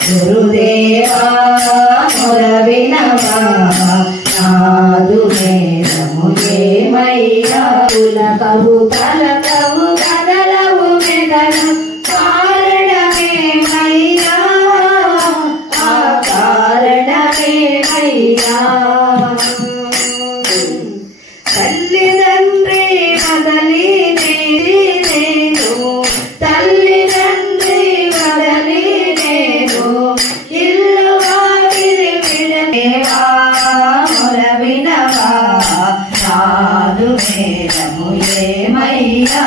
గురుదేవా మురవినవా నాదు మేరము ఏమయ్యా పులకవు పలకవు కదలవు మెదలు కారణమేమయ్యా ఆ కారణమేమయ్యా తల్లిదండ్రి వదలి నేను తల్లిదండ్రి వదలి నేను ఇల్లు వాకిలి విడలేవా మురవినవా నాదు నేరము ఏమయ్యా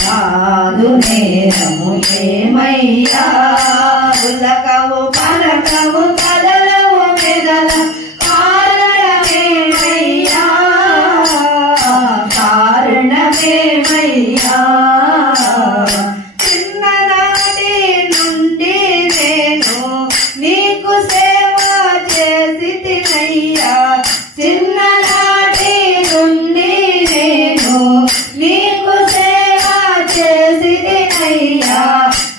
నాదు నేరము ఏమయ్యా పులకవు పలకవు కదలవు మెదల కారణమేమయ్యా కారణమేమయ్యా చిన్ననాటి నుండి నేను నీకు సేవ చేసి తినయ్యా చిన్ననాటి నుండి నేను నీకు సేవ చేసి తినయ్యా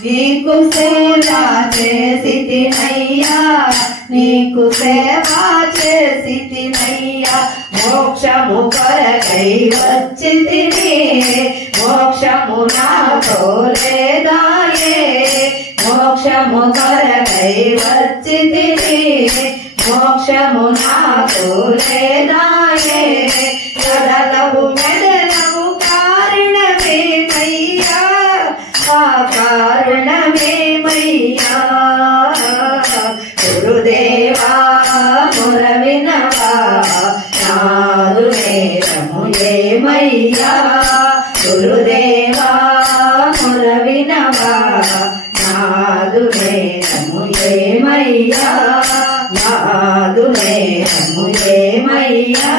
నీకు సేవ చేసి తినయ్యా నీకు సేవ చేసి తినయ్యా మోక్షము కొరకై వచ్చి తిని మోక్షము నాతో లేదాయే మోక్షము కొరకై వచ్చి తిని మోక్షము నాతో లేదాయే కదలవు మెదలవు కారణమేమయ్యా ఆ కారణమేమయ్యా గురుదేవా మురవినవా నాదు నేరము ఏమయ్యా గురుదేవా మురవినవా నాదు నేరము ఏమయ్యా నాదు నేరము ఏమయ్యా